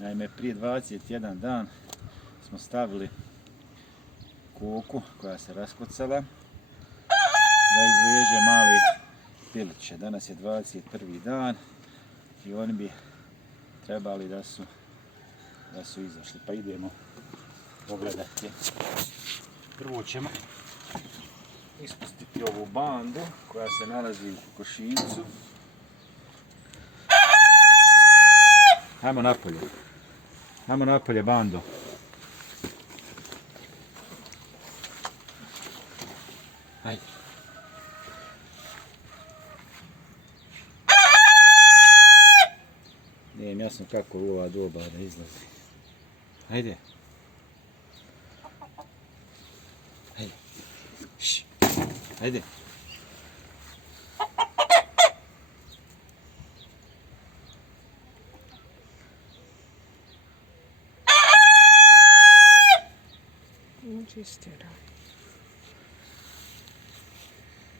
Naime, prije 21 dan smo stavili koku koja se raskocala da izliježe mali piliće. Danas je 21. dan i oni bi trebali da su izašli. Pa idemo pogledati. Prvo ćemo ispustiti ovu bandu koja se nalazi u kokošinjcu. Hajmo napolje. Hajmo napolje, bando. Hajde. Nije im jasno kako u ova doba da izlazi. Hajde. Hajde. Šš. Hajde.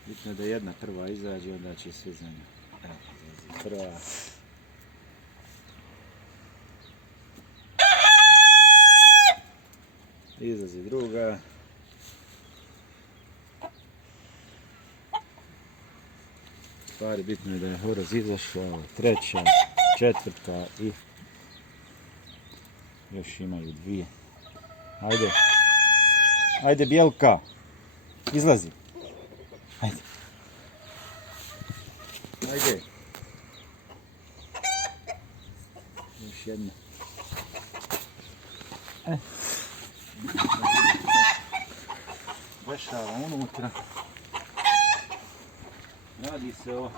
Bitno je da jedna prva izađe, onda će svi za nju. Evo, izlazi prva. Izlazi druga. Stvari bitno je da je horoz izašao, treća, četvrta i još imaju dvije. Ajde. Ajde, Bjelka. Izlazi. Ajde. Ajde. Još jedna. Dešava unutra. Radi se o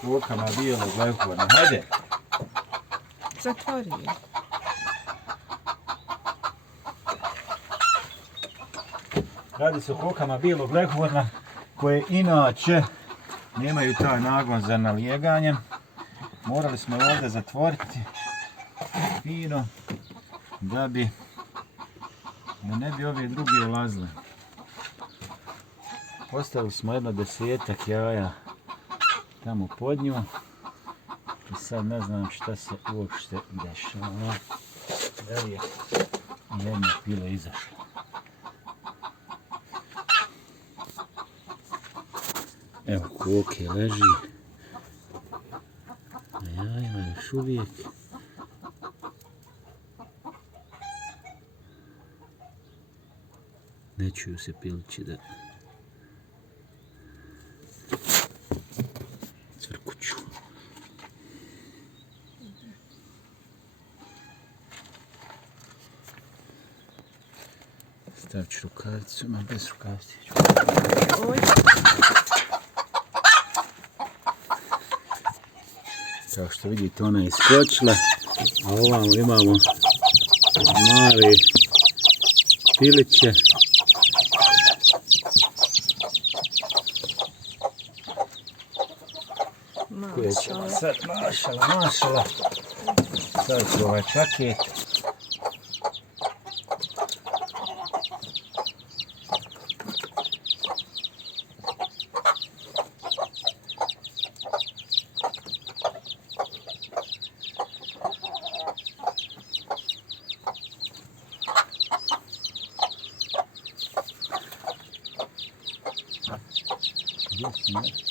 kokama bijelog leghorna. Hajde! Zatvori je. Radi se o kokama bijelog leghorna koje inače nemaju taj nagon za nalijeganje. Morali smo ovdje zatvoriti fino da ne bi ove druge ulazile. Postavili smo jedno 10-ak jaja tamo pod nju i sad ne znam šta se uopšte dešava. Da li je jedna pile izašla. Evo koke leži na jajima još uvijek. Ne čuju se pilići da cvrkuću. Stavit ću rukavicu, imam bez rukavice. Kao što vidite, ona je iskočila, a ovamo imamo male piliće. Koje ćemo sad mašala. Stavit ću ovaj čaket.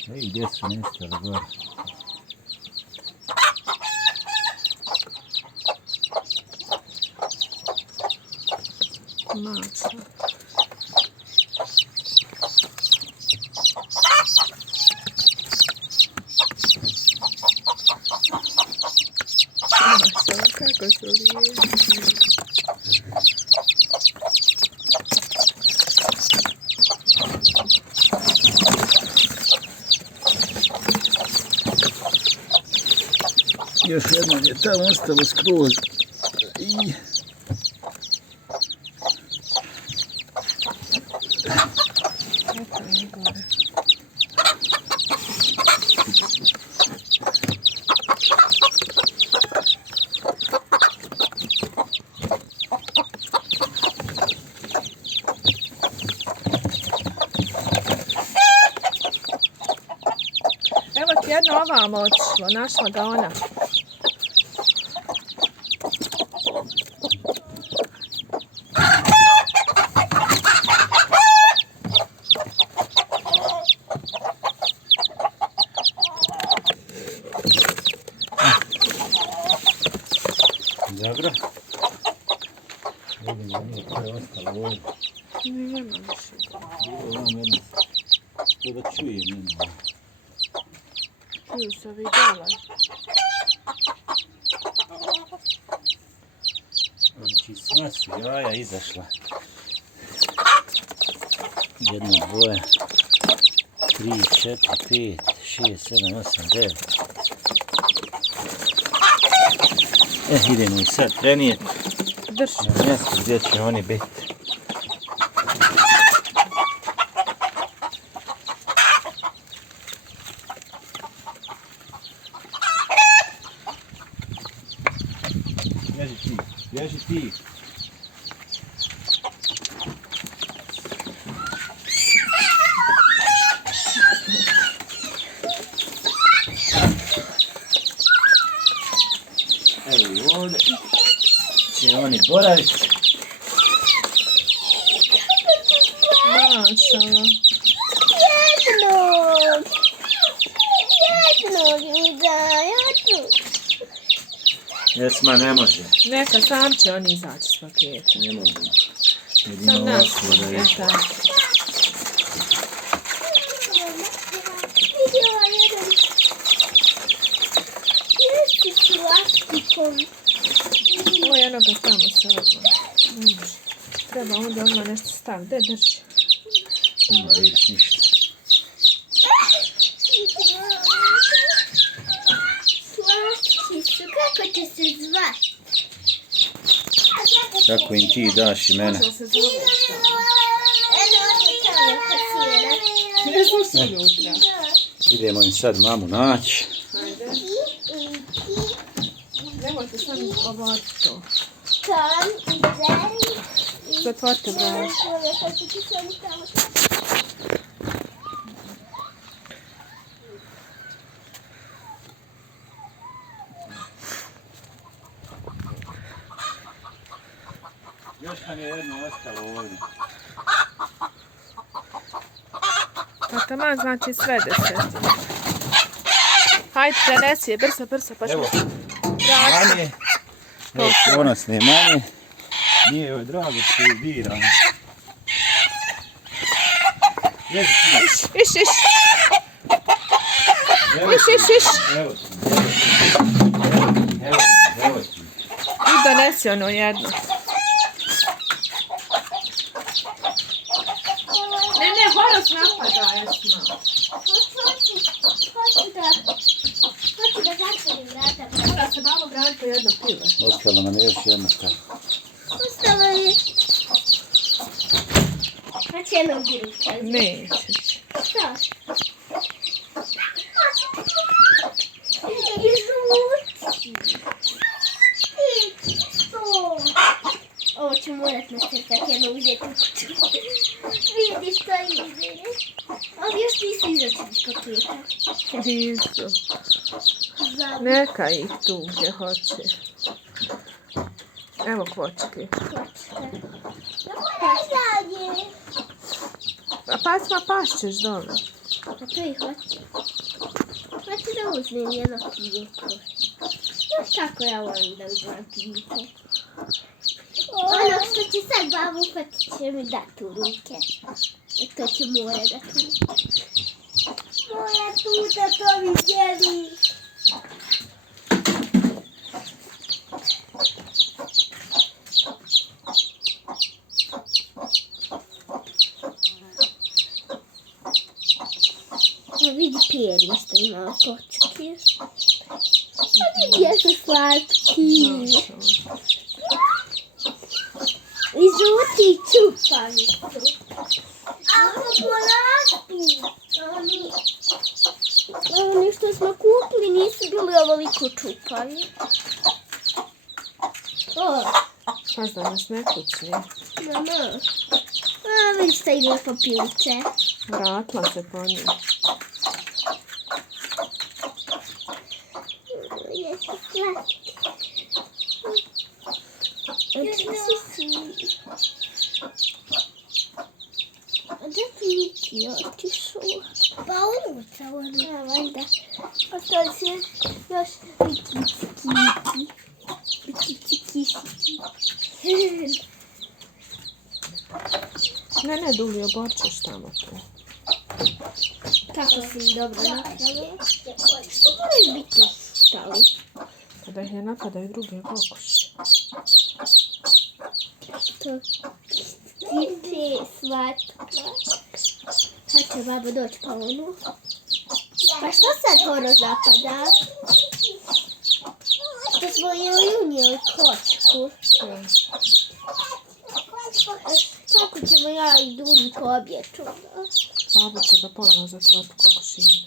Gdje su nestali gore? Maca. Maca, kako su lijepi. Još jednom je tamo ostalo skroz. I... Evo ti jedno ovamo otišlo, našla ga ona. Dobro. Vidimo nije koje ostalo ovdje. Nema više. Ovo vam jedno. To da čujem jedno. Čuju se ovi dole. Znači sva su jaja izašla. 1, 2, 3, 4, 5, 6, 7, 8, 9. Idemo ih sad prenijeti Drži. na mjesto gdje će oni biti. Bježi ti. Evo i ovdje će oni boraviti. Mašala. Jednog mi daj, Jesma ne može. Neka sam će oni izaći s paketa. Ne može. Sam Jedino nas. ovako da je. Eto. vidjela jedan nešto s plastikom. Ovo je jedno ga tamo se odmah. Ne može. Treba onda odmah nešto staviti. Gdje drži? Ne može vidjeti ništa. Slatki su, kako će se zvati? Kako im ti daš i mene. Kako se zove? Eno, ovdje tamo kasira. Ne znam se jutra. Idemo im sad mamu naći. Ajde. Nemojte sam oboriti to. Tom i Jerry. Zatvorite vrata. Još nam je jedno ostalo ovdje. Pa tamo znači sve 10. Hajde, prenesi je, brzo, brzo, pa ćemo. Evo, Vrati. manje. Evo, ponosne manje. Nije joj drago što ih biram. Jezi ti. Iš, iš. Evo Iš, ti. iš, iš. Evo ti. Evo ti. I donesi ono jedno. Ne, Horos napada, jesmo. Hoću da zatvorim vrata. Mora se malo vratiti jedno pivo. Ostalo nam je još jedna stvar. Ostalo je... Hoće jednog biruća. Nećeš. Šta? I žuti. I to. Ovo ću morat nasrtat jedno uzeti u kuću. Vidi što ide. Ali još nisu izašli iz paketa. Nisu. Zabavno. Neka ih tu gdje hoće. Evo kvočke. Dalje. A pasma pašćeš dole. Pa to i hoće. Hoće da uzmem jedno pivko. Znaš kako ja volim da uzmem pivko? Ono što će sad babu ufatit će mi dati u ruke. E to će Moja dati. Moja tuta to mi želi. Vidi perje što ima kočke. Gdje su slatki. I žuti čupani su. Ako polastu. Oni što smo kupili nisu bili ovoliko čupavi. O, Paš da nas ne kući. mama. A, vidi što ide po pilice. Vratila se po njim. Jesu slatki. Oči su svi. A gdje su Niki otišao? Pa unutra ono. A, valjda. Ostali se još Niki. Niki. Dulio Borčeš tamo tu. Kako si im dobro napravio? Što moraju biti stali? Kada ih ne napadaju druge kokoši. To tiče slatka. Sad će babo doći pa onu. Pa što sad horoz napada? Što smo joj unijeli kočku. Kako ćemo ja i Duli pobjeći onda? Babo će ga ponovno zatvoriti kokošinu.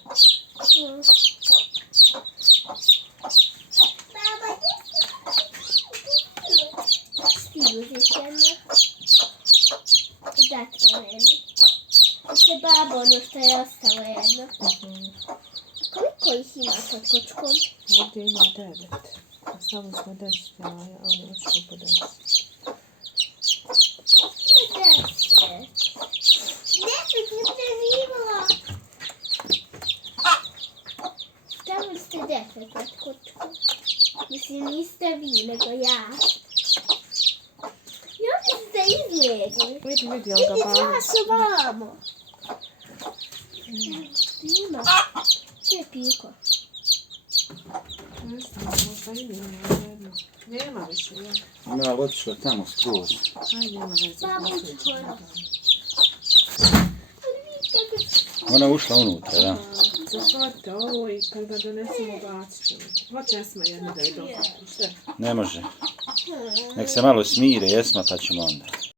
Stigu se jedna. Dati ga meni.Će babo ono što je ostalo jedno. Koliko ih ima pod kočkom? Ovdje ima 9. Stavili smo 10 jaja, a oni očito po 10. Ima 10. 10 je preživjela. Stavili ste 10 pod kočkom. Mislim, niste vi, nego ja. I oni ste izlegli. Vidi, ali ga Vidi, babo. ja su vamo. Ima. Gdje je Piko? Ne znam, možda i nije jedno. Nema više, ja. Ona je otišla tamo skroz. Aj, nema veze. Babući horoz. Ona je ušla unutra, da. Zatvorite ovo i kad ga donesemo bacit ćemo. Hoće Esma jedna da je dobro. Sve. Ne može. Nek se malo smire, Esma, pa ćemo onda.